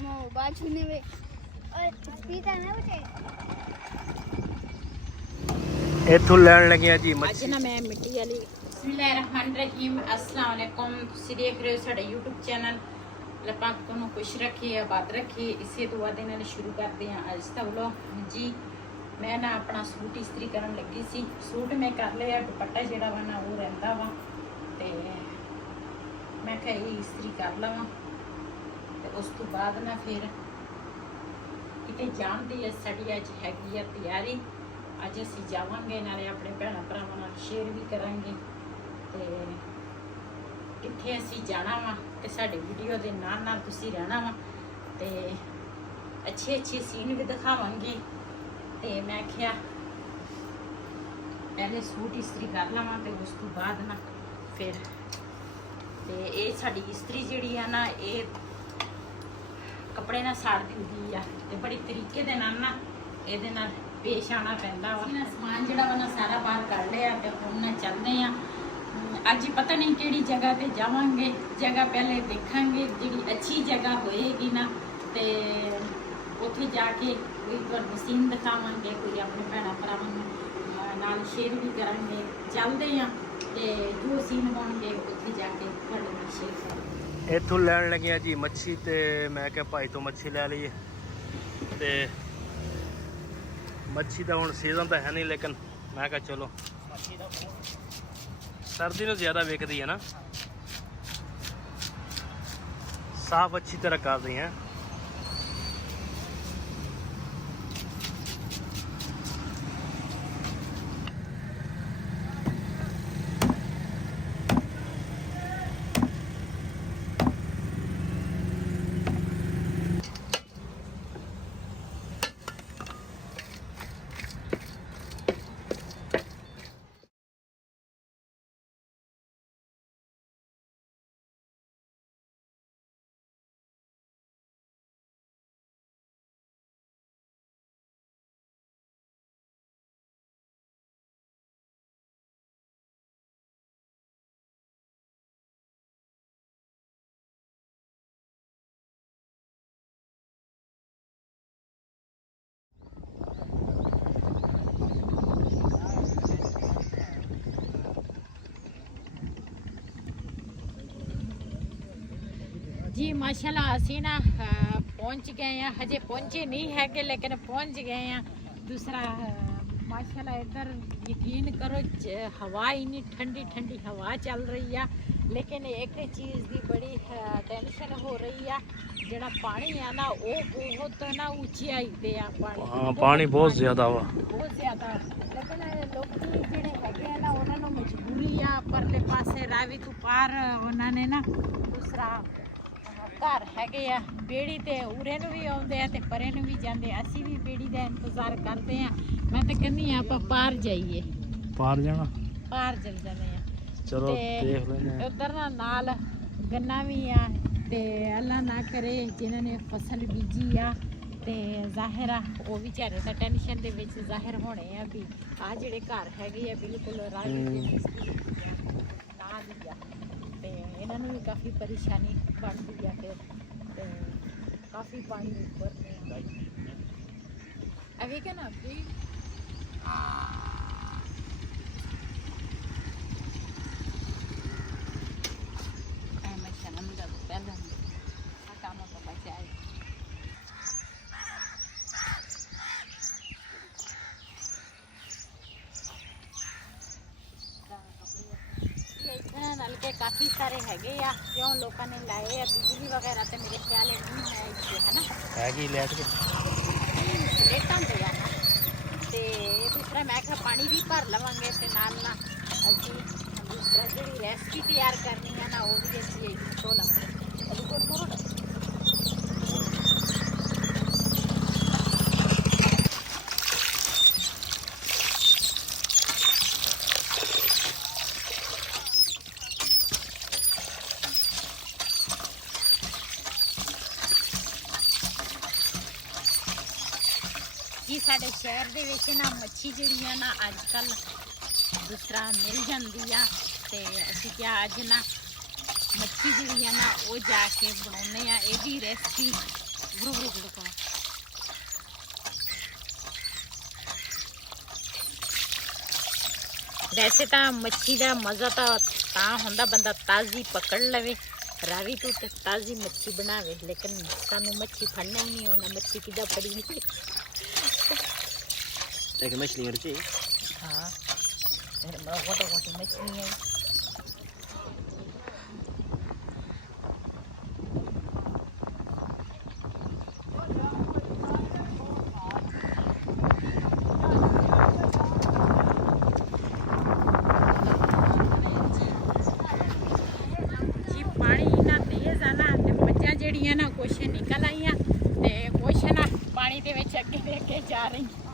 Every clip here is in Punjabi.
बाजू ने वे और पीता ना बेटे इथों लैन लगे जी ਅੱਜ मच्छी। ਨਾ ਮੈਂ ਮਿੱਟੀ ਵਾਲੀ ਬਿਸਮਿਲ੍ਲਾਹਿਰਰਹਿਮਾਨਿਰਰਹੀਮ अस्सलाम वालेकुम ਤੁਸੀਂ ਦੇਖ ਰਹੇ ਹੋ ਸਾਡਾ YouTube ਚੈਨਲ ਲੱਪਾਕ ਤੁਹਾਨੂੰ ਖੁਸ਼ ਰੱਖੇ ਆਬਾਦ ਰੱਖੇ ਇਸੇ ਦੁਆ ਦੇ ਨਾਲ ਸ਼ੁਰੂ ਕਰਦੇ ਹਾਂ ਅੱਜ ਦਾ ਵਲੋਗ ਜੀ। ਮੈਂ ਨਾ ਆਪਣਾ ਸੂਟ ਇਸਤਰੀ ਕਰਨ ਲੱਗੀ ਸੀ। ਸੂਟ ਮੈਂ ਕਰ ਲਿਆ, ਦੁਪੱਟਾ ਜਿਹੜਾ ਵਾ ਨਾ ਉਹ ਰਹਿੰਦਾ ਵਾ ਤੇ ਮੈਂ ਕਿਹਾ ਇਹ ਇਸਤਰੀ ਕਰ ਲਵਾਂ ਤੇ ਉਸ ਤੋਂ ਬਾਅਦ ਨਾ ਫਿਰ ਕਿਤੇ ਜਾਣ ਦੀ ਸਾਡੀ ਅੱਜ ਹੈਗੀ ਆ ਤਿਆਰੀ। ਅੱਜ ਅਸੀਂ ਜਾਵਾਂਗੇ, ਨਾਲੇ ਆਪਣੇ ਭੈਣਾਂ ਭਰਾਵਾਂ ਨਾਲ ਸ਼ੇਅਰ ਵੀ ਕਰਾਂਗੇ ਤੇ ਕਿੱਥੇ ਅਸੀਂ ਜਾਣਾ ਵਾ ਤੇ ਸਾਡੀ ਵੀਡੀਓ ਦੇ ਨਾਲ ਨਾਲ ਤੁਸੀਂ ਰਹਿਣਾ ਵਾ ਤੇ ਅੱਛੇ ਸੀਨ ਵੀ ਦਿਖਾਵਾਂਗੇ। ਤੇ ਮੈਂ ਕਿਹਾ ਪਹਿਲੇ ਸੂਟ ਇਸਤਰੀ ਕਰ ਲਵਾਂ ਤੇ ਉਸ ਤੋਂ ਬਾਅਦ ਨਾ ਫਿਰ ਤੇ ਇਹ ਸਾਡੀ ਇਸਤਰੀ ਜਿਹੜੀ ਆ ਨਾ ਇਹ ਕੱਪੜੇ ਨਾਲ ਸਾੜ ਦਿੰਦੀ ਆ ਤੇ ਬੜੀ ਤਰੀਕੇ ਦੇ ਨਾਲ ਨਾ ਇਹਦੇ ਨਾਲ ਪੇਸ਼ ਆਉਣਾ ਪੈਂਦਾ ਵਾ। ਸਮਾਨ ਜਿਹੜਾ ਵਾ ਨਾ ਸਾਰਾ ਬਾਹਰ ਕੱਢ ਲਿਆ ਤੇ ਹੁਣ ਨਾ ਚੱਲਦੇ ਆ। ਅੱਜ ਪਤਾ ਨਹੀਂ ਕਿਹੜੀ ਜਗ੍ਹਾ ਤੇ ਜਾਵਾਂਗੇ, ਜਗ੍ਹਾ ਪਹਿਲੇ ਦੇਖਾਂਗੇ ਜਿਹੜੀ ਅੱਛੀ ਜਗ੍ਹਾ ਹੋਏਗੀ ਨਾ ਤੇ ਉੱਥੇ ਜਾ ਕੇ ਕੋਈ ਤੁਹਾਨੂੰ ਸੀਨ ਦਿਖਾਵਾਂਗੇ, ਕੋਈ ਆਪਣੇ ਭੈਣਾਂ ਭਰਾਵਾਂ ਨੂੰ ਨਾਲ ਸ਼ੇਅਰ ਵੀ ਕਰਾਂਗੇ। ਚੱਲਦੇ ਆ ਤੇ ਜੋ ਸੀਨ ਬਣਨਗੇ ਉੱਥੇ ਜਾ ਕੇ ਤੁਹਾਡੇ ਨਾਲ ਸ਼ੇਅਰ ਕਰਾਂਗੇ। इथों लैन लगे जी मच्छी ते मैं क्या भाई तो मच्छी लै लीए ते मच्छी का हुण सीजन तो है नहीं, लेकिन मैं क्या चलो सर्दी में ज़्यादा विकदी है ना, साफ अच्छी तरह कर दी हैं। ਜੀ ਮਾਸ਼ਾਅੱਲਾ ਅਸੀਂ ਨਾ ਪਹੁੰਚ ਗਏ ਆ, ਹਜੇ ਪਹੁੰਚੇ ਨਹੀਂ ਹੈਗੇ ਲੇਕਿਨ ਪਹੁੰਚ ਗਏ ਆ। ਦੂਸਰਾ ਮਾਸ਼ਾਅੱਲਾ ਇੱਧਰ ਯਕੀਨ ਕਰੋ ਹਵਾ ਇੰਨੀ ਠੰਡੀ ਠੰਡੀ ਹਵਾ ਚੱਲ ਰਹੀ ਆ, ਲੇਕਿਨ ਇੱਕ ਚੀਜ਼ ਦੀ ਬੜੀ ਟੈਨਸ਼ਨ ਹੋ ਰਹੀ ਆ। ਜਿਹੜਾ ਪਾਣੀ ਆ ਨਾ ਉਹ ਬਹੁਤ ਨਾ ਉੱਚਾਈ ਤੇ ਆ ਪਾਣੀ। हाँ पानी बहुत ज़्यादा वा। ਬਹੁਤ ਜ਼ਿਆਦਾ, ਲੇਕਿਨ ਲੋਕੀ ਜਿਹੜੇ ਹੈਗੇ ਆ ਨਾ ਉਹਨਾਂ ਨੂੰ ਮਜਬੂਰੀ ਆ ਪਰਲੇ ਪਾਸੇ ਰਾਵੀ ਤੋਂ ਪਾਰ ਉਹਨਾਂ ਨੇ ਨਾ ਦੂਸਰਾ ਘਰ ਹੈਗੇ ਆ ਬੇੜੀ ਤੇ ਉਰੇ ਨੂੰ ਵੀ ਆਉਂਦੇ ਆ ਤੇ ਪਰੇ ਨੂੰ ਵੀ ਜਾਂਦੇ। ਅਸੀਂ ਵੀ ਬੇੜੀ ਦਾ ਇੰਤਜ਼ਾਰ ਕਰਦੇ ਆ। ਮੈਂ ਤਾਂ ਕਹਿੰਦੀ ਆ ਆਪਾਂ ਪਾਰ ਜਾਈਏ, पार जाना ਪਾਰ ਚਲ ਜਾਂਦੇ ਆ। चलो देख लेने। ਉਧਰ ਨਾਲ ਗੰਨਾ ਵੀ ਆ ਤੇ ਅੱਲਾ ਨਾ ਕਰੇ ਜਿਨ੍ਹਾਂ ਨੇ ਫਸਲ ਬੀਜੀ ਆ ਤੇ ਜ਼ਾਹਿਰ ਆ ਉਹ ਵਿਚਾਰੇ ਤਾਂ ਟੈਨਸ਼ਨ ਦੇ ਵਿੱਚ ਜ਼ਾਹਿਰ ਹੋਣੇ ਆ ਵੀ ਆ ਜਿਹੜੇ ਘਰ ਹੈਗੇ ਆ ਬਿਲਕੁਲ ਰਾਹੀ ਦੇ ਨਾ ਦੀ ਆ ਤੇ ਇਹਨਾਂ ਨੂੰ ਵੀ ਕਾਫੀ ਪਰੇਸ਼ਾਨੀ ਬਣਦੀ ਆ ਫਿਰ ਤੇ ਕਾਫੀ ਪਾਣੀ ਉੱਪਰ ਨੇ ਅਭੀ ਕਿ ਨਾ ਵੀ ਮੈਂ ਸ਼ਰਮ ਦਾ ਪਹਿਲਾਂ ਆ ਕੰਮ ਤੋਂ ਬਚਾਏ। ਨਲਕੇ ਕਾਫੀ ਸਾਰੇ ਹੈਗੇ ਆ, ਕਿਉਂ ਲੋਕਾਂ ਨੇ ਲਾਏ ਆ ਬਿਜਲੀ ਵਗੈਰਾ ਤੇ ਮੇਰੇ ਖਿਆਲ ਨਹੀਂ ਹੈ ਇੱਥੇ ਹੈ ਨਾ हैगी लैट के ਲੇਟਾਂ ਤੇ ਆ ਨਾ ਤੇ ਦੂਸਰਾ ਮੈਂ ਕਿਹਾ ਪਾਣੀ ਵੀ ਭਰ ਲਵਾਂਗੇ ਤੇ ਨਾਲ ਨਾ ਅਸੀਂ ਦੂਸਰਾ ਜਿਹੜੀ ਰੈਸਪੀ ਤਿਆਰ ਕਰਨੀ ਆ ਨਾ ਉਹ ਵੀ ਅਸੀਂ ਤੋਂ ਲਵਾਂਗੇ। ਰਿਕਾਰਡ ਕਰੋ ਨਾ। ਜੀ ਸਾਡੇ ਸ਼ਹਿਰ ਦੇ ਵਿੱਚ ਨਾ ਮੱਛੀ ਜਿਹੜੀ ਆ ਨਾ ਅੱਜ ਕੱਲ੍ਹ ਜਿਸ ਤਰ੍ਹਾਂ ਮਿਲ ਜਾਂਦੀ ਆ ਤੇ ਅਸੀਂ ਕਿਹਾ ਅੱਜ ਨਾ ਮੱਛੀ ਜਿਹੜੀ ਆ ਨਾ ਉਹ ਜਾ ਕੇ ਬਣਾਉਂਦੇ ਆ। ਇਹਦੀ ਰੈਸਪੀ ਵੈਸੇ ਤਾਂ ਮੱਛੀ ਦਾ ਮਜ਼ਾ ਤਾਂ ਹੁੰਦਾ ਬੰਦਾ ਤਾਜ਼ੀ ਪਕੜ ਲਵੇ ਰਾਵੀ ਤੋਂ ਤੇ ਤਾਜ਼ੀ ਮੱਛੀ ਬਣਾਵੇ ਲੇਕਿਨ ਸਾਨੂੰ ਮੱਛੀ ਫੜਨਾ ਹੀ ਨਹੀਂ ਆਉਂਦਾ ਮੱਛੀ ਕਿੱਦਾਂ ਫੜੀ ਨਹੀਂ एक मछली मेरे चाहिए हाँ मेरे मोटे मोटी मछली है जी पानी इन्ना तेज है ना ते मच्छां ਜਿਹੜੀਆਂ ਨਾ ਕੁਛ ਨਿਕਲ ਆਈਆਂ ਤੇ ਕੁਛ ਨਾ ਪਾਣੀ ਦੇ ਵਿੱਚ ਅੱਗੇ ਦੇ ਅੱਗੇ ਜਾ ਰਹੀਆਂ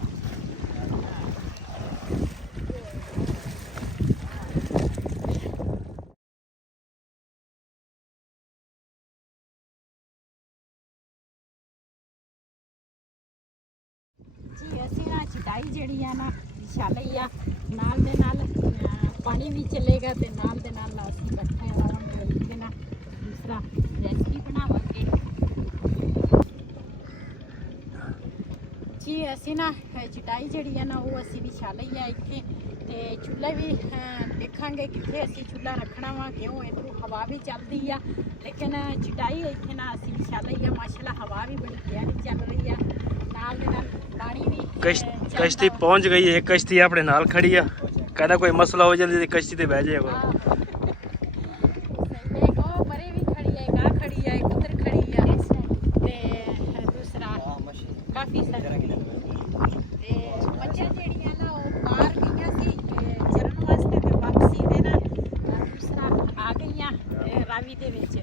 ਜੀ ਅਸੀਂ ਨਾ ਚਟਾਈ ਜਿਹੜੀ ਆ ਨਾ ਵਿਛਾਲੀ ਆ ਨਾਲ ਦੇ ਨਾਲ ਪਾਣੀ ਵੀ ਚੱਲੇਗਾ ਤੇ ਨਾਲ ਦੇ ਨਾਲ ਅਸੀਂ ਇਕੱਠੇ ਰਹਾਂਗੇ ਤੇ ਨਾ ਦੂਸਰਾ ਰੈਸਪੀ ਬਣਾਵਾਂਗੇ ਜੀ ਅਸੀਂ ਨਾ ਚਟਾਈ ਜਿਹੜੀ ਆ ਨਾ ਉਹ ਅਸੀਂ ਵਿਛਾਲੀ ਆ ਇੱਥੇ ਤੇ ਚੁੱਲ੍ਹਾ ਵੀ ਦੇਖਾਂਗੇ ਕਿੱਥੇ ਅਸੀਂ ਚੁੱਲ੍ਹਾ ਰੱਖਣਾ ਵਾ ਕਿਉਂ ਇੱਧਰੋਂ ਹਵਾ ਵੀ ਚੱਲਦੀ ਆ ਲੇਕਿਨ ਚਟਾਈ ਇੱਥੇ ਨਾ ਅਸੀਂ ਵਿਛਾਲੀ ਆ ਮਾਸ਼ਾਅੱਲਾ ਹਵਾ ਵੀ ਬੜੀ ਪਿਆਰੀ ਚੱਲ ਰਹੀ ਆ ਨਾਲ ਦੇ ਨਾਲ ਪਾਣੀ ਵੀ कश्ती पहुंच गई है कश्ती अपने नाल खड़ी है कहना कोई मसला हो जल्दी कश्ती ते बह जाएगा एक और परे भी खड़ी है गा खड़ी है एक उधर खड़ी है ते दूसरा काफी सारे ते मच्छां ਜਿਹੜੀਆਂ ਨਾ ਉਹ ਬਾਹਰ ਗਈਆਂ ਸੀ ਚਰਨ ਵਾਸਤੇ ਤੇ ਵਾਪਸੀ ਦੇ ਨਾ ਦੂਸਰਾ ਆ ਗਈਆਂ ਰਾਵੀ ਦੇ ਵਿੱਚ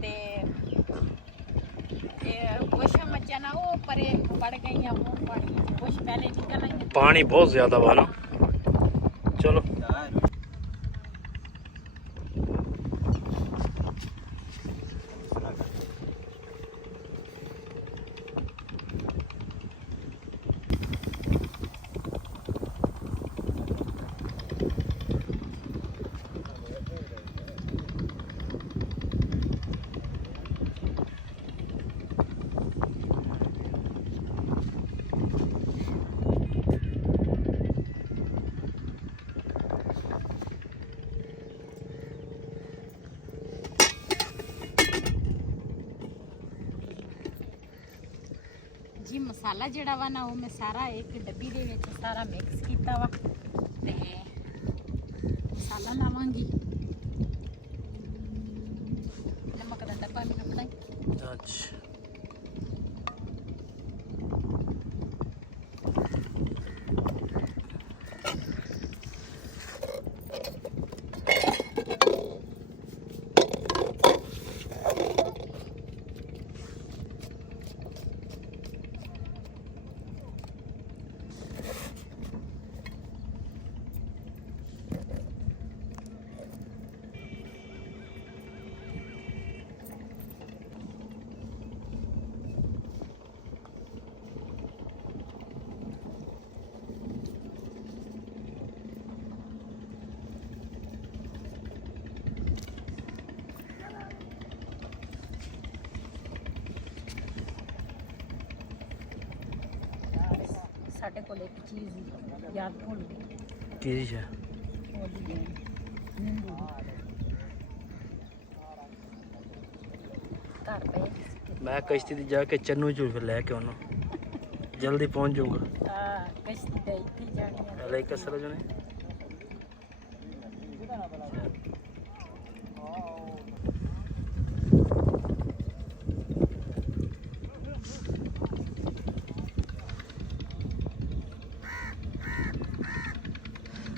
ਤੇ ਕੁਛ ਮੱਛਾਂ ਨਾ ਉਹ ਪਰੇ ਵੜ ਗਈਆਂ ਉਹ ਪਾਣੀ ਕੁਛ ਪਹਿਲੇ ਨਿਕਲ ਆਈਆਂ पानी बहुत ज्यादा हुआ ना चलो ਜੀ ਮਸਾਲਾ ਜਿਹੜਾ ਵਾ ਨਾ ਉਹ ਮੈਂ ਸਾਰਾ ਇੱਕ ਡੱਬੀ ਦੇ ਵਿੱਚ ਸਾਰਾ ਮਿਕਸ ਕੀਤਾ ਵਾ ਤੇ ਮਸਾਲਾ ਲਾਵਾਂਗੀ ਨਮਕ ਦਾ ਡੱਬਾ ਮੈਨੂੰ ਪਤਾ अच्छा ਸਾਡੇ ਕੋਲ ਇੱਕ ਚੀਜ਼ ਯਾਦ ਭੁੱਲ ਗਈ की है ਨਿੰਬੂ ਘਰ ਪਏ मैं कश्ती दी जाके चन्नू चू फिर लेके आना जल्दी पहुंच जाऊंगा ਕਸ਼ਤੀ ਤੇ ਇੱਥੇ ਜਾਣੀ ਆ अरे कसर जो ने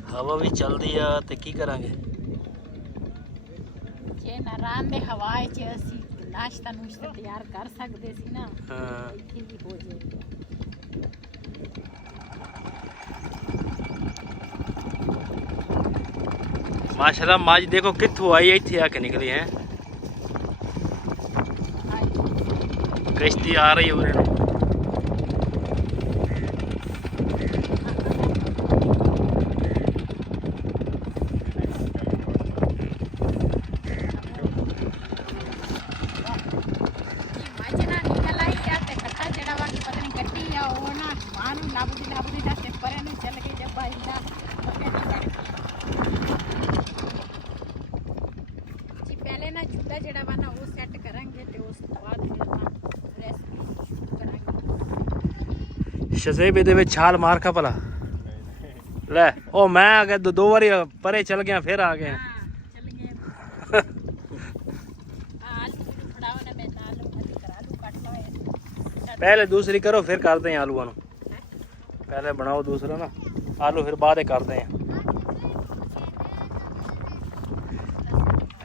हवा भी चलती है तो की करांगे ਜੇ ਨਾਰਾਨ ਦੇ ਹਵਾ 'ਚ ਅਸੀਂ ਨਾਸ਼ਤਾ ਨੂਸ਼ਤਾ ਤਿਆਰ ਕਰ ਸਕਦੇ ਸੀ ਨਾ हाँ ਇੱਥੇ ਵੀ ਹੋ ਜਾਏਗਾ माशाल्लाह माज देखो कित्थों आई इत्थे आके निकली है कश्ती आ रही है उन्हें ਮੱਝ ਨਾ ਨਿਕਲ ਆਈ ਆ ਨਾਬੂਦੀ ਦਾ ਪੇਪਰ ਨੂੰ ਚੱਲ ਗਈ ਜਬ ਭਾਈ ਦਾ ਜੀ ਪਹਿਲੇ ਨਾ ਚੁੱਲ੍ਹਾ ਜਿਹੜਾ ਵਾ ਨਾ ਉਹ ਸੈੱਟ ਕਰਾਂਗੇ ਤੇ ਉਸ ਤੋਂ ਬਾਅਦ ਫਿਰ ਆਪਾਂ ਰੈਸਪੀ ਸ਼ੁਰੂ ਕਰਾਂਗੇ। ਸ਼ਜ਼ੇਬ ਇਹਦੇ ਵਿੱਚ ਛਾਲ ਮਾਰ ਖਾ ਭਲਾ ਲੈ ਉਹ ਮੈਂ ਆ ਗਿਆ ਦੋ ਵਾਰੀ ਪਰੇ ਚਲ ਗਿਆ ਫਿਰ ਆ ਗਿਆ। ਚੱਲ ਗਏ ਆਲੂ ਫੜਾਓ ਨਾ ਮੈਂ ਨਾਲ ਕਰਾ ਦੂੰ ਕੱਟ ਲਓ। ਪਹਿਲੇ ਦੂਸਰੀ ਕਰੋ ਫਿਰ ਕਰਦੇ हैं ਆਲੂਆਂ ਨੂੰ। ਪਹਿਲੇ ਬਣਾਓ ਦੂਸਰਾ ਨਾ ਆਲੂ ਫਿਰ ਬਾਅਦ ਵਿੱਚ ਕਰਦੇ हैं।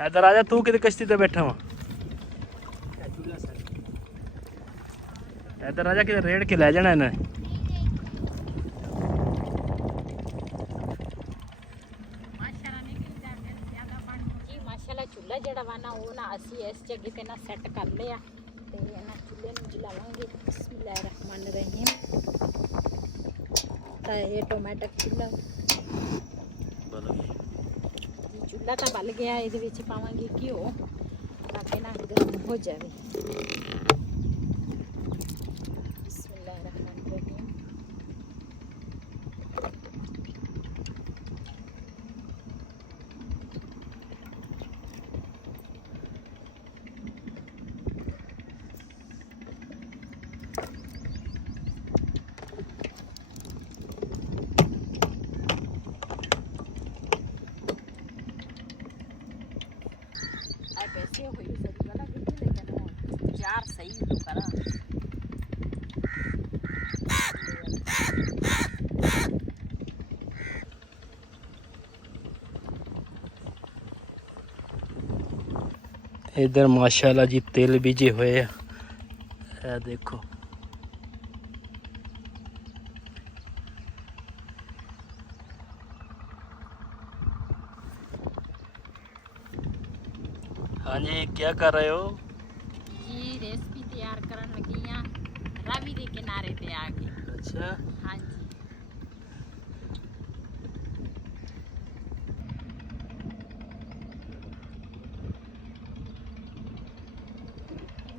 इधर आजा तू कि कश्ती ते बैठा वा इधर आजा कि रेड़ के ले जाना इन्हें। ਮਾਸ਼ਾਅੱਲਾ ਚੁੱਲ੍ਹਾ ਜਿਹੜਾ ਵਾ ਨਾ ਉਹ ਨਾ ਅਸੀਂ ਇਸ ਜਗ੍ਹਾ ਤੇ ਨਾ ਸੈੱਟ ਕਰ ਲਿਆ ਤੇ ਇਹਨਾਂ ਚੁੱਲ੍ਹੇ ਨੂੰ ਜਲਾਵਾਂਗੇ। ਬਿਸਮਿਲ੍ਲਾਹਿਰ ਰਹਿਮਾਨਿਰ ਰਹੀਮ। ਤਾਂ ਇਹ ਟੋਮੈਟੋ ਚੁੱਲ੍ਹਾ ਚੁੱਲ੍ਹਾ ਤਾਂ ਬਲ ਗਿਆ। ਇਹਦੇ ਵਿੱਚ ਪਾਵਾਂਗੇ ਘਿਓ ਤਾਂ ਕਿ ਨਾ ਗਰਮ ਹੋ ਜਾਵੇ। ਬਿਸਮਿਲ੍ਲਾਹਿਰ ਰਹਿਮਾਨਿਰ ਰਹੀਮ। पैसे हुई सही वाला गिफ्ट लेकिन जार सही तो करा इधर माशाल्लाह जी तिल बीजे हुए है देखो। हाँ जी क्या कर रहे हो जी? रेसिपी तैयार करने लगी हैं रावी के किनारे पे आके। अच्छा हाँ जी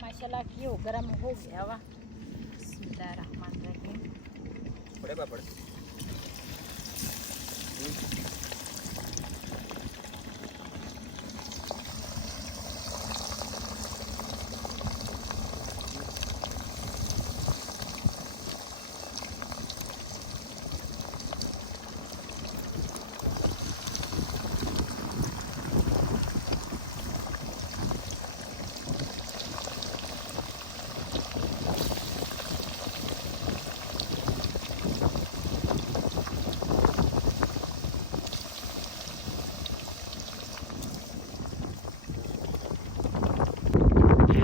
माशाल्लाह घिओ गरम हो गया वा। बिस्मिल्लाहिर रहमानिर रहीम। बड़े पापड़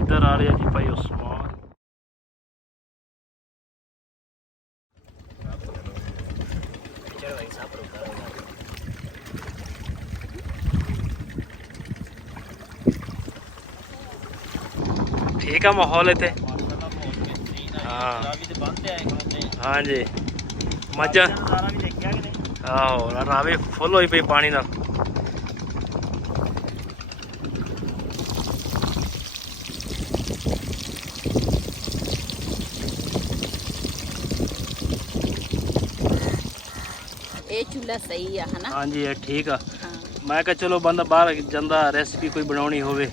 इधर आ रहा जी भाई उस्मान। ठीक है माहौल इतने हाँ हाँ जी मजा आहो रावी फुल हुई पई पानी नाल। ਇਹ ਚੁੱਲ੍ਹਾ ਸਹੀ ਆ ਹਨਾ। हाँ जी ठीक आ। ਹਾਂ मैं कहा चलो बंदा बाहर जाता रेसिपी कोई बनानी होवे।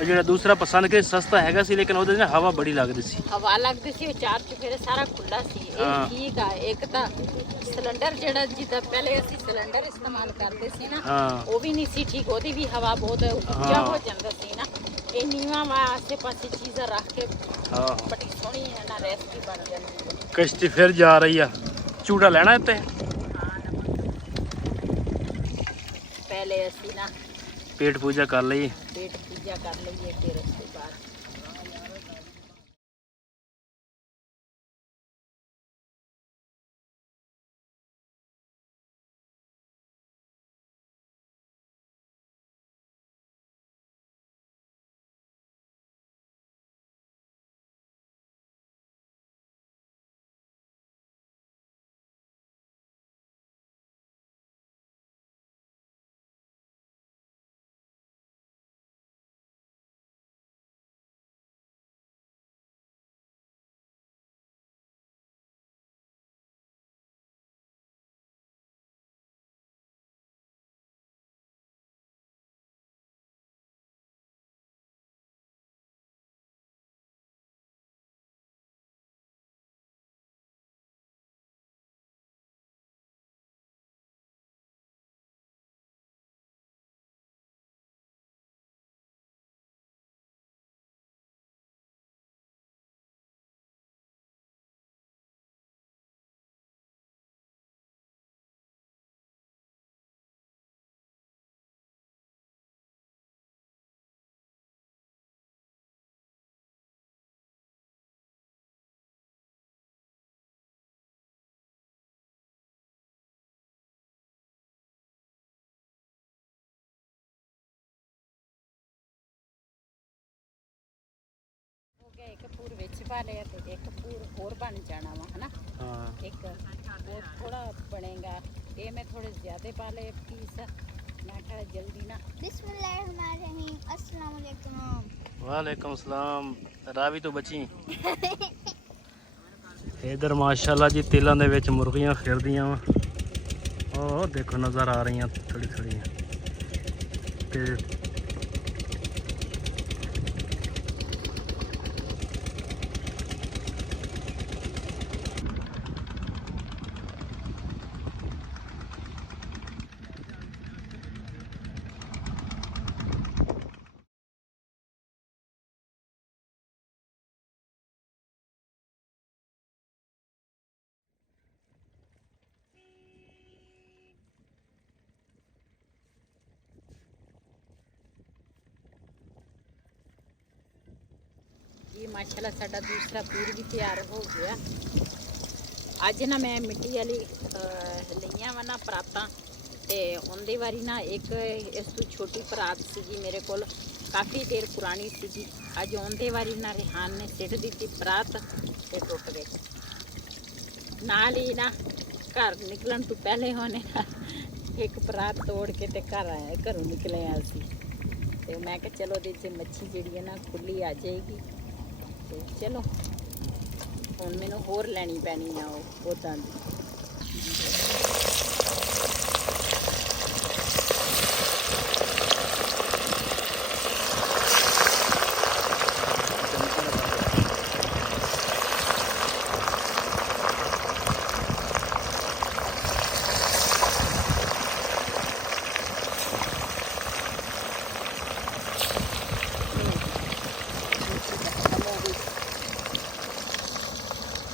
ਜਿਹੜਾ ਦੂਸਰਾ ਪਸੰਦ ਕਿ ਸਸਤਾ ਹੈਗਾ ਸੀ ਲੇਕਿਨ ਉਹਦੇ ਨਾਲ ਹਵਾ ਬੜੀ ਲੱਗਦੀ ਸੀ। ਹਵਾ ਲੱਗਦੀ ਸੀ ਉਹ ਚਾਰ ਚੁਫੇਰੇ ਸਾਰਾ ਖੁੱਲਾ ਸੀ। ਹਾਂ। ਇਹ ਠੀਕ ਆ। ਇੱਕ ਤਾਂ ਸਿਲੰਡਰ ਜਿਹੜਾ ਜਿੱਦਾਂ ਪਹਿਲੇ ਅਸੀਂ ਸਿਲੰਡਰ ਇਸਤੇਮਾਲ ਕਰਦੇ ਸੀ ਨਾ ਹਾਂ ਉਹ ਵੀ ਨਹੀਂ ਸੀ ਠੀਕ। ਉਹਦੀ ਵੀ ਹਵਾ ਬਹੁਤ ਉੱਚਾ ਹੋ ਜਾਂਦਾ ਸੀ ਨਾ। ਇਹ ਨੀਵਾਂ ਵਾ ਆਸੇ ਪਾਸੇ ਚੀਜ਼ਾਂ ਰੱਖ ਕੇ ਹਾਂ ਬੜੀ ਸੋਹਣੀ ਹੈ ਨਾ ਰੈਸਪੀ ਬਣ ਜਾਂਦੀ ਹੈ। ਕਸ਼ਤੀ ਫਿਰ ਜਾ ਰਹੀ ਆ। ਚੂੜਾ ਲੈਣਾ ਇੱਥੇ ਪਹਿਲੇ ਅਸੀਂ ਨਾ ਪੇਟ ਪੂਜਾ ਕਰ ਲਈ। ਪੇਟ ਪੂਜਾ ਕਰ ਲਈਏ ਫਿਰ ਉਸ ਤੋਂ ਬਾਅਦ ਇੱਕ ਪੂਰ ਵਿੱਚ ਪਾ ਲਿਆ ਤੇ ਇੱਕ ਪੂਰ ਹੋਰ ਬਣ ਜਾਣਾ ਵਾ ਹਨਾ। ਹਾਂ ਇੱਕ ਹੋਰ ਥੋੜਾ ਬਣੇਗਾ। ਇਹ ਮੈਂ ਥੋੜੇ ਜ਼ਿਆਦਾ ਪਾ ਲਏ ਪੀਸ, ਮੈਂ ਕਿਹਾ ਜਲਦੀ ਨਾ। बिस्मिल्लाहिर्रहमानिर्रहीम अस्सलाम वालेकुम। वालेकुम सलाम। रावी तो बची इधर माशाल्लाह जी तेलों ਦੇ ਵਿੱਚ ਮੁਰਗੀਆਂ ਫਿਰਦੀਆਂ ਵਾ। ਉਹ ਦੇਖੋ ਨਜ਼ਰ ਆ ਰਹੀਆਂ ਥੋੜੀ ਥੋੜੀਆਂ ਤੇ ਜੀ ਮਾਸ਼ਾਅੱਲਾ ਸਾਡਾ ਦੂਸਰਾ ਪੂਰ ਵੀ ਤਿਆਰ ਹੋ ਗਿਆ। ਅੱਜ ਨਾ ਮੈਂ ਮਿੱਟੀ ਵਾਲੀ ਲਈਆਂ ਵਾ ਨਾ ਪਰਾਤਾਂ, ਤੇ ਉਹਦੇ ਵਾਰੀ ਨਾ ਇੱਕ ਇਸ ਤੋਂ ਛੋਟੀ ਪਰਾਤ ਸੀਗੀ ਮੇਰੇ ਕੋਲ, ਕਾਫੀ ਦੇਰ ਪੁਰਾਣੀ ਸੀਗੀ। ਅੱਜ ਉਹਦੇ ਵਾਰੀ ਨਾ ਰਿਹਾਨ ਨੇ ਸਿੱਟ ਦਿੱਤੀ ਪਰਾਤ ਤੇ ਟੁੱਟ ਗਈ। ਨਾਲ ਹੀ ਨਾ ਘਰ ਨਿਕਲਣ ਤੋਂ ਪਹਿਲੇ ਉਹਨੇ ਇੱਕ ਪਰਾਤ ਤੋੜ ਕੇ ਤੇ ਘਰੋਂ ਨਿਕਲੇ ਆ ਅਸੀਂ। ਤੇ ਮੈਂ ਕਿਹਾ ਚਲੋ ਉਹਦੇ 'ਚ ਮੱਛੀ ਜਿਹੜੀ ਹੈ ਨਾ ਖੁੱਲੀ ਆ ਜਾਏਗੀ। ਤੇ ਚਲੋ ਹੁਣ ਮੈਨੂੰ ਹੋਰ ਲੈਣੀ ਪੈਣੀ ਆ ਉਹ ਉੱਦਾਂ ਦੀ।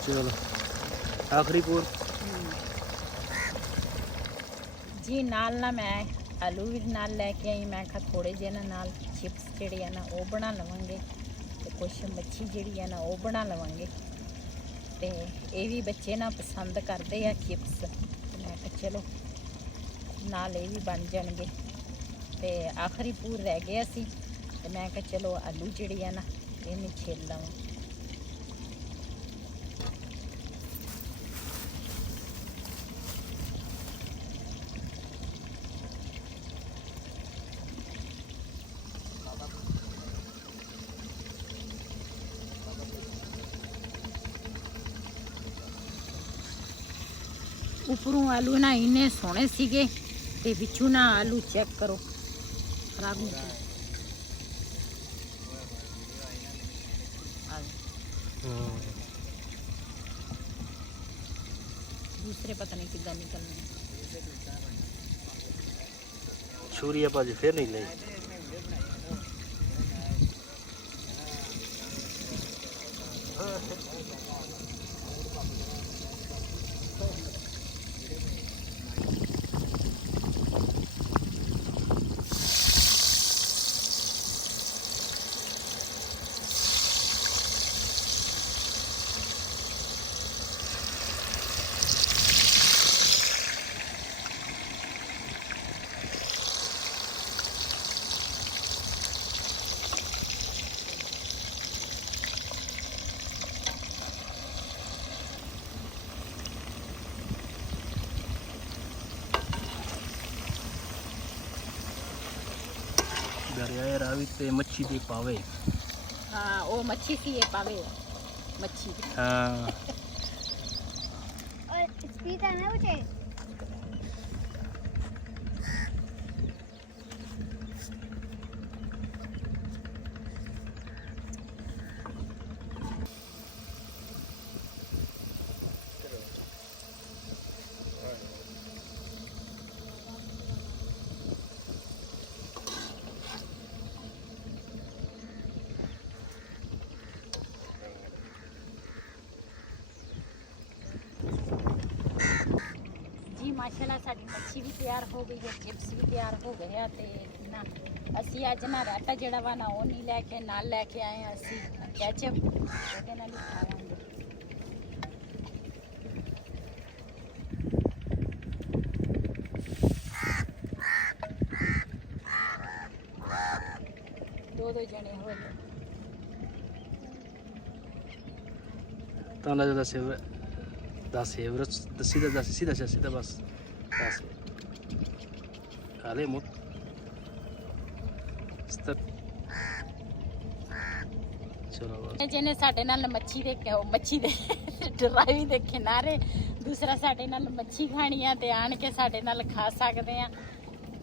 ਚਲੋ ਆਖਰੀ ਪੂਰ ਜੀ। ਨਾਲ ਨਾ ਮੈਂ ਆਲੂ ਵੀ ਨਾਲ ਲੈ ਕੇ ਆਈ। ਮੈਂ ਕਿਹਾ ਥੋੜੇ ਜਿਹੇ ਨਾਲ ਚਿਪਸ ਜਿਹੜੇ ਆ ਨਾ ਉਹ ਬਣਾ ਲਵਾਂਗੇ, ਤੇ ਕੁਛ ਮੱਛੀ ਜਿਹੜੀ ਆ ਨਾ ਉਹ ਬਣਾ ਲਵਾਂਗੇ। ਤੇ ਇਹ ਵੀ ਬੱਚੇ ਨਾ ਪਸੰਦ ਕਰਦੇ ਆ ਚਿਪਸ, ਤੇ ਮੈਂ ਕਿਹਾ ਚਲੋ ਨਾਲ ਇਹ ਵੀ ਬਣ ਜਾਣਗੇ। ਤੇ ਆਖਰੀ ਪੂਰ ਰਹਿ ਗਿਆ ਸੀ, ਤੇ ਮੈਂ ਕਿਹਾ ਚਲੋ ਆਲੂ ਜਿਹੜੇ ਆ ਨਾ ਇਹਨੂੰ ਛਿੱਲ ਲਵਾਂ। ਉੱਪਰੋਂ ਆਲੂ ਨਾ ਇੰਨੇ ਸੋਹਣੇ ਸੀਗੇ, ਤੇ ਵਿੱਚੋਂ ਨਾ ਆਲੂ ਚੈੱਕ ਕਰੋ ਖਰਾਬ ਨਿਕਲੇ। ਦੂਸਰੇ ਪਤਾ ਨਹੀਂ ਕਿੱਦਾਂ ਨਿਕਲਣੇ। ਛੁਰੀ ਭਾਜੀ ਫਿਰ ਨਹੀਂ ਲਈ। ਦਰਿਆ ਰਾਵੀ ਤੇ ਮੱਛੀ ਦੇ ਪਾਵੇ। ਹਾਂ ਉਹ ਮੱਛੀ ਸੀ, ਇਹ ਪਾਵੇ ਮੱਛੀ। ਹਾਂ और स्पीड है ना मुझे। ਮਾਸ਼ਾਅੱਲਾ ਸਾਡੀ ਮੱਛੀ ਵੀ ਤਿਆਰ ਹੋ ਗਈ ਹੈ, ਚਿਪਸ ਵੀ ਤਿਆਰ ਹੋ ਗਏ ਆ। ਤੇ ਨਾ ਅਸੀਂ ਅੱਜ ਨਾ ਰਾਇਤਾ ਜਿਹੜਾ ਵਾ ਨਾ ਉਹ ਨਹੀਂ ਲੈ ਕੇ ਨਾਲ ਲੈ ਕੇ ਆਏ ਆ, ਅਸੀਂ ਕੈਚਅਪ ਉਹਦੇ ਨਾਲ ਹੀ ਖਾਵਾਂਗੇ। ਦੋ ਜਣੇ ਹੋ ਗਏ। ਤਾਂ ਦਾ ਸੇਵ ਦੱਸ ਐਵਰੇਜ ਸਿੱਧਾ ਸਿੱਧਾ ਬਸ ਦੱਸ ਕਾਲੇ ਮੁੱਤ ਚਲੋ ਬਸ ਜਿਹਨੇ ਸਾਡੇ ਨਾਲ ਮੱਛੀ ਦੇ ਡਰਾਈ ਦੇ ਕਿਨਾਰੇ ਦੂਸਰਾ ਸਾਡੇ ਨਾਲ ਮੱਛੀ ਖਾਣੀ ਆ ਤੇ ਆਣ ਕੇ ਸਾਡੇ ਨਾਲ ਖਾ ਸਕਦੇ ਆ।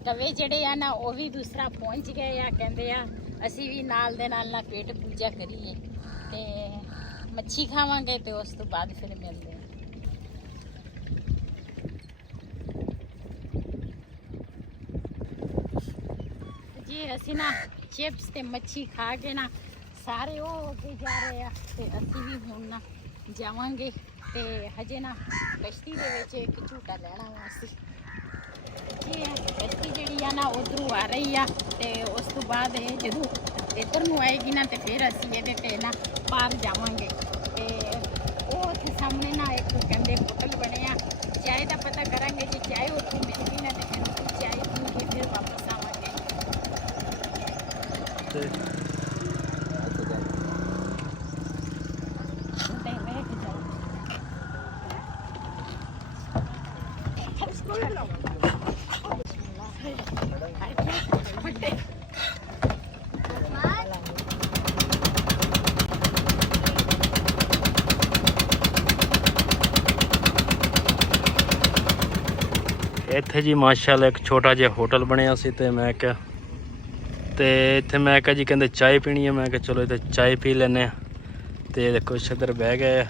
ਤਵੇ ਜਿਹੜੇ ਆ ਨਾ ਉਹ ਵੀ ਦੂਸਰਾ ਪਹੁੰਚ ਗਏ ਆ, ਕਹਿੰਦੇ ਆ ਅਸੀਂ ਵੀ ਨਾਲ ਦੇ ਨਾਲ ਪੇਟ ਪੂਜਾ ਕਰੀਏ ਤੇ ਮੱਛੀ ਖਾਵਾਂਗੇ ਤੇ ਉਸ ਤੋਂ ਬਾਅਦ ਫਿਰ ਮਿਲਦੇ ਆ। ਜੀ ਅਸੀਂ ਨਾ ਚਿਪਸ ਤੇ ਮੱਛੀ ਖਾ ਕੇ ਨਾ ਸਾਰੇ ਉਹ ਹੋ ਕੇ ਜਾ ਰਹੇ ਆ ਤੇ ਅਸੀਂ ਵੀ ਹੁਣ ਨਾ ਜਾਵਾਂਗੇ ਤੇ ਹਜੇ ਨਾ ਕਸ਼ਤੀ ਦੇ ਵਿੱਚ ਇੱਕ ਝੂਟਾ ਲੈਣਾ ਵਾ ਅਸੀਂ। ਜੀ ਕਸ਼ਤੀ ਜਿਹੜੀ ਆ ਨਾ ਉਧਰੋਂ ਆ ਰਹੀ ਆ ਤੇ ਉਸ ਤੋਂ ਬਾਅਦ ਇਹ ਜਦੋਂ ਇੱਧਰ ਨੂੰ ਆਏਗੀ ਨਾ ਤੇ ਫਿਰ ਅਸੀਂ ਇਹਦੇ ਤੇ ਨਾ ਪਾਰ ਜਾਵਾਂਗੇ ਤੇ ਉਹ ਉੱਥੇ ਸਾਹਮਣੇ ਨਾ ਇੱਕ ਕਹਿੰਦੇ ਹੋਟਲ ਬਣਿਆ, ਚਾਹ ਦਾ ਪਤਾ ਕਰਾਂਗੇ ਜੇ ਚਾਹ ਉੱਥੇ ਮਿਲੇਗੀ ਨਾ ਤੇ ਫਿਰ ਅਸੀਂ ਚਾਹ ਪੀ ਕੇ ਫਿਰ ਵਾਪਸ ਆਵਾਂਗੇ। ਇੱਥੇ ਜੀ ਮਾਸ਼ਾਅੱਲਾ ਇੱਕ ਛੋਟਾ ਜਿਹਾ ਹੋਟਲ ਬਣਿਆ ਸੀ ਤੇ ਮੈਂ ਕਿਹਾ ਇੱਥੇ ਮੈਂ ਕਿਹਾ ਜੀ ਕਹਿੰਦੇ ਚਾਹ ਪੀਣੀ ਹੈ, ਮੈਂ ਕਿਹਾ ਚਲੋ ਇੱਥੇ ਚਾਹ ਪੀ ਲੈਂਦੇ ਆ ਤੇ ਦੇਖੋ ਇੱਧਰ ਬਹਿ ਗਏ ਆ।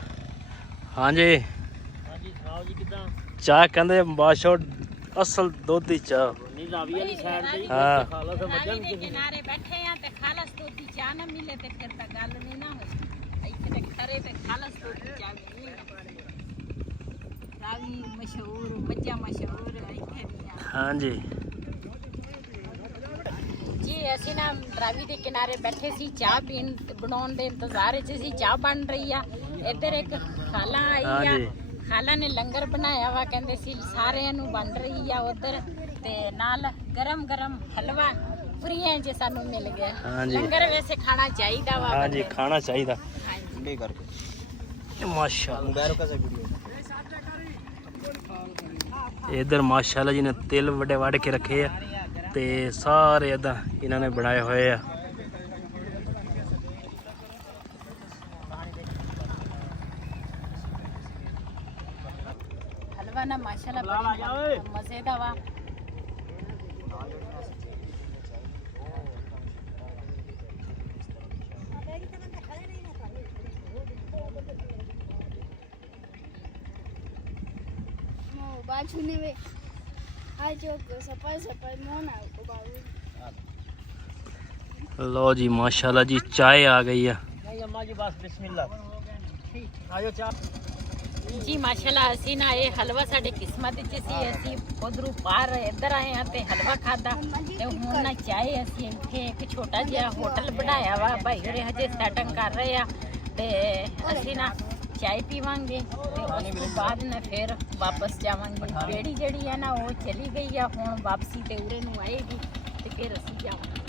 ਹਾਂਜੀ ਸੁਣਾਓ ਜੀ ਕਿੱਦਾਂ ਚਾਹ? ਕਹਿੰਦੇ ਬਾਦਸ਼ਾਹ ਅਸਲ ਦੁੱਧ ਦੀ ਚਾਹ ਨਹੀਂ ਰਾਵੀ ਵਾਲੀ ਸਾਈਡ ਤੇ ਹਾਂ ਖਾਲਸ ਮੱਝਾਂ ਦੇ ਕਿਨਾਰੇ ਬੈਠੇ ਆ ਤੇ ਖਾਲਸ ਦੁੱਧ ਦੀ ਚਾਹ ਨਾ ਮਿਲੇ ਤੇ ਫਿਰ ਤਾਂ ਗੱਲ ਨਹੀਂ ਨਾ ਹੋਈ। ਇੱਥੇ ਤੇ ਖਰੇ ਤੇ ਖਾਲਸ ਦੁੱਧ ਦੀ ਚਾਹ ਮਿਲਣੀ ਰਾਵੀ ਮਸ਼ਹੂਰ ਮੱਝਾਂ ਮਸ਼ਹੂਰ ਇੱਥੇ ਦੀਆਂ। ਹਾਂਜੀ ਜੀ ਅਸੀਂ ਨਾ ਰਾਵੀ ਦੇ ਕਿਨਾਰੇ ਬੈਠੇ ਸੀ ਚਾਹ ਪੀਣ ਬਣਾਉਣ ਦੇ ਇੰਤਜ਼ਾਰ ਵਿੱਚ ਸੀ। ਚਾਹ ਬਣ ਰਹੀ ਆ, ਇੱਧਰ ਇੱਕ ਖਾਲਾ ਆਈ ਆ, ਖਾਲਾ ਨੇ ਲੰਗਰ ਬਣਾਇਆ ਵਾ, ਕਹਿੰਦੇ ਸੀ ਸਾਰਿਆਂ ਨੂੰ ਬਣ ਰਹੀ ਆ ਉਧਰ ਤੇ ਨਾਲ ਗਰਮ ਗਰਮ ਹਲਵਾ ਫਰੀਆਂ ਜੇ ਸਾਨੂੰ ਮਿਲ ਗਿਆ। ਲੰਗਰ ਵੈਸੇ ਖਾਣਾ ਚਾਹੀਦਾ ਵਾ। ਹਾਂਜੀ ਖਾਣਾ ਚਾਹੀਦਾ ਹਾਂਜੀ ਕਰਕੇ ਮਾਸ਼ਾਅੱਲਾ। ਇਧਰ ਮਾਸ਼ਾਅੱਲਾ ਜੀ ਨੇ ਤਿਲ ਵੱਡੇ ਵੱਢ ਕੇ ਰੱਖੇ ਆ ਤੇ ਸਾਰੇ ਇਦਾਂ ਇਹਨਾਂ ਨੇ ਬਣਾਏ ਹੋਏ ਆ। ਹਲਵਾ ਨਾ ਮਾਸ਼ਾਅੱਲਾ ਬੜੀ ਮਜ਼ੇ ਦਾ ਵਾ। bajunya we ajo ke sampai mana ko baru लो जी माशाल्लाह जी चाय आ गई है। अम्मा जी बस बिस्मिल्लाह आयो चाह जी माशाल्लाह। ਅਸੀਂ ਨਾ ਇਹ ਹਲਵਾ ਸਾਡੇ ਕਿਸਮਤ ਵਿੱਚ ਸੀ, ਅਸੀਂ ਉਧਰੋਂ ਪਾਰ ਇੱਧਰ ਆਏ ਆ ਤੇ ਹਲਵਾ ਖਾਦਾ ਤੇ ਹੁਣ ਨਾ ਚਾਹੇ ਅਸੀਂ ਇੱਥੇ ਇੱਕ ਛੋਟਾ ਜਿਹਾ ਹੋਟਲ ਬਣਾਇਆ ਵਾ, ਭਾਈ ਹੋਰੇ ਹਜੇ ਸੈਟਿੰਗ ਕਰ ਰਹੇ ਆ ਤੇ ਅਸੀਂ ਨਾ ਚਾय ਪੀਵਾਂਗੇ ਤੇ ਉਸ ਤੋਂ ਬਾਅਦ ਨਾ ਫਿਰ ਵਾਪਸ ਜਾਵਾਂਗੇ। ਬੇੜੀ ਜਿਹੜੀ ਆ ਨਾ ਉਹ ਚਲੀ ਗਈ ਆ, ਹੁਣ ਵਾਪਸੀ ਤੇ ਉਰੇ ਨੂੰ ਆਏਗੀ ਤੇ ਫਿਰ ਅਸੀਂ ਜਾਵਾਂਗੇ।